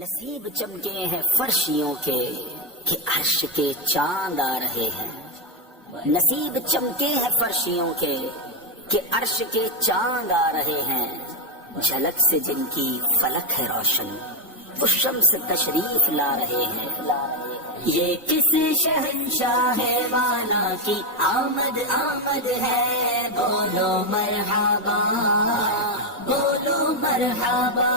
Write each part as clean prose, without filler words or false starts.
نصیب چمکے ہیں فرشیوں کے کہ عرش کے چاند آ رہے ہیں. نصیب چمکے ہیں فرشیوں کے کہ عرش کے چاند آ رہے ہیں. جھلک سے جن کی فلک ہے روشن وہ شمس تشریف لا رہے ہیں. یہ کس شہنشاہ والا کی آمد آمد ہے. بولو مرحبا بولو مرحبا.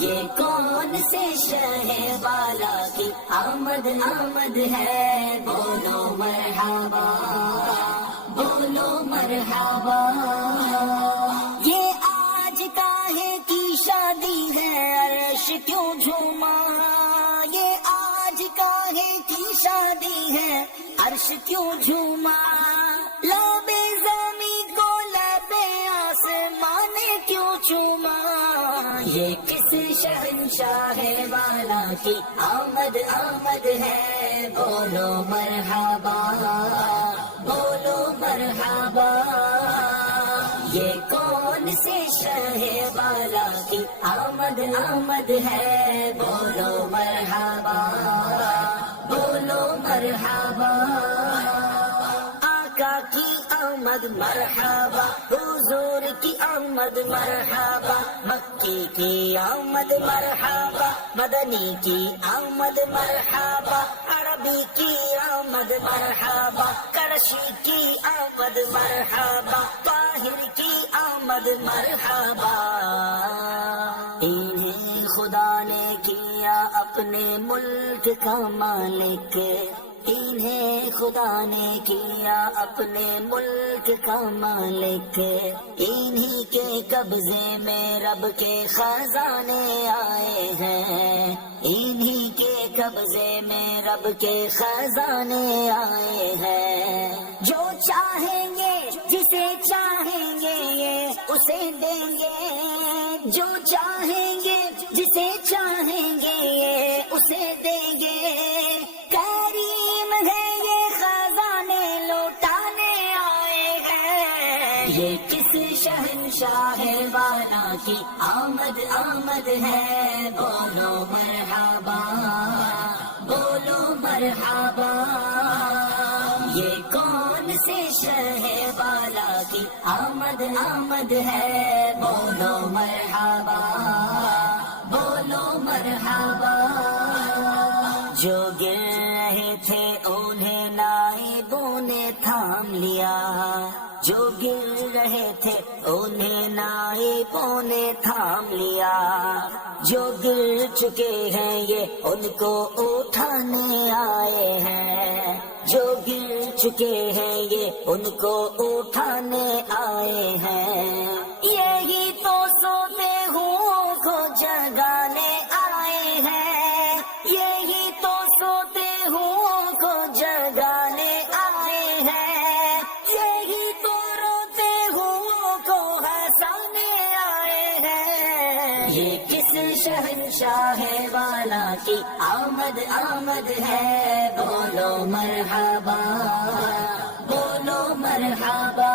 یہ کون سے شہ والا کی آمد آمد ہے. بولو مرحبا بولو مرحبا. یہ آج کاہے کی شادی ہے عرش کیوں جھوما. یہ آج کاہے کی شادی ہے عرش کیوں جھوما. لبے زمین کو لبے آسمان کیوں چوما. یہ کس شہنشاہ والا کی آمد آمد ہے. بولو مرحبا بولو مرحبا. یہ کون سے شہ والا کی آمد آمد ہے. بولو مرحبا بولو مرحبا. آقا کی آمد مرحبا حضور کی آمد مرحبا. مکی کی آمد مرحبا مدنی کی آمد مرحبا. عربی کی آمد مرحبا کرشی کی آمد مرحبا. طاہر کی آمد مرحبا. انہیں خدا نے کیا اپنے ملک کا مالک. انہیں خدا نے کیا اپنے ملک کا مالک. انہی کے قبضے میں رب کے خزانے آئے ہیں. انہی کے قبضے میں رب کے خزانے آئے ہیں. جو چاہیں گے جسے چاہیں گے یہ اسے دیں گے. جو چاہیں گے جسے چاہیں گے یہ اسے دیں گے. کریم ہے یہ خزانے لوٹانے آئے ہیں. یہ کس شہنشاہ والا کی آمد آمد ہے. بولو مرحبا بولو مرحبا. یہ کون سے شہ والا کی آمد آمد ہے. بولو مرحبا بولو مرحبا. جو گر رہے تھے انہیں نائبوں نے تھام لیا. جو گر رہے تھے انہیں نائبوں نے تھام لیا. جو گر چکے ہیں یہ ان کو اٹھانے آئے ہیں. جو گر چکے ہیں یہ ان کو اٹھانے آئے ہیں. یہی تو سوتے ہوں کو جگانے آئے ہیں. یہی تو سوتے ہوں کو جگانے آئے ہیں. یہی تو روتے ہوں کو ہنسانے آئے ہیں. یہ کس شہنشاہ والا کی آمد آمد ہے. بولو مرحبا بولو مرحبا.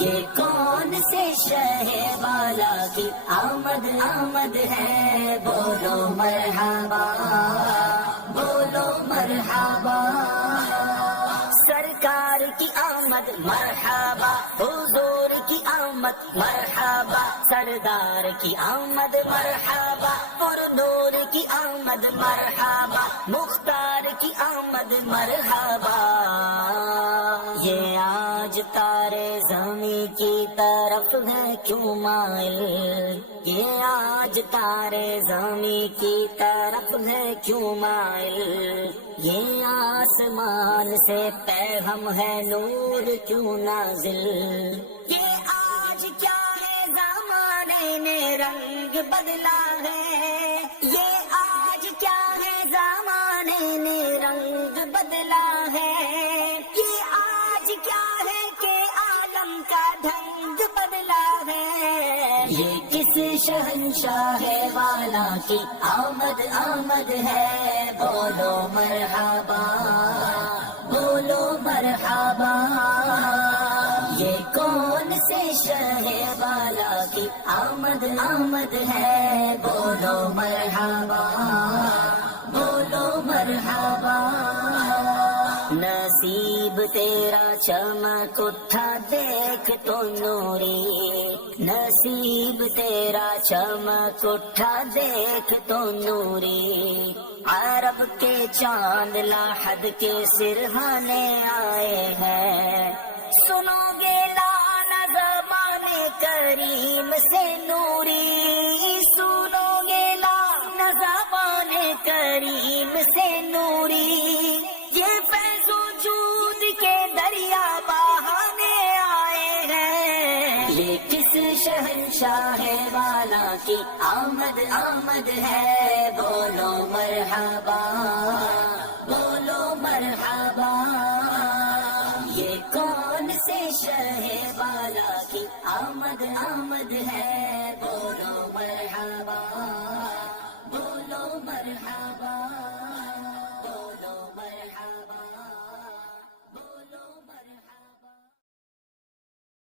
یہ کون سے شہ والا کی آمد آمد ہے. بولو مرحبا بولو مرحبا. سرکار کی آمد مرحبا حضور کی آمد مرحبا. سردار کی آمد مرحبا پرنور کی آمد مرحبا. مختار کی آمد مرحبا. یہ آج تارے زمین کی طرف ہے کیوں مائل. یہ آج تارے زمین کی طرف ہے کیوں مائل. یہ آسمان سے پیغام ہے نور کیوں نازل. یہ آج کیا ہے زمانے نے رنگ بدلا ہے. یہ آج کیا ہے زمانے نے رنگ بدلا ہے. یہ آج کیا ہے کہ عالم کا ڈھنگ بدلا ہے. یہ کس شہنشاہ والا کی آمد آمد ہے. بولو مرحبا بولو مرحبا. یہ کون سے سے شہ بالا کی آمد آمد ہے، بولو مرحبا، بولو مرحبا۔ نصیب تیرا چمک اٹھا دیکھ تو نوری، نصیب تیرا چمک اٹھا دیکھ تو نوری، عرب کے چاند لاحد کے سرہانے آئے ہیں، سنو گے لانا زبان کریم سے نوری، سنو گے لانا زبان کریم سے نوری، یہ فیض وجود کے دریا بہانے آئے ہیں، یہ کس شہنشاہ والا کی آمد آمد ہے، بولو مرحبا، بولو مرحبا۔ یہ کون سے شہ والا کی آمد آمد ہے، بولو مرحبا، بولو مرحبا۔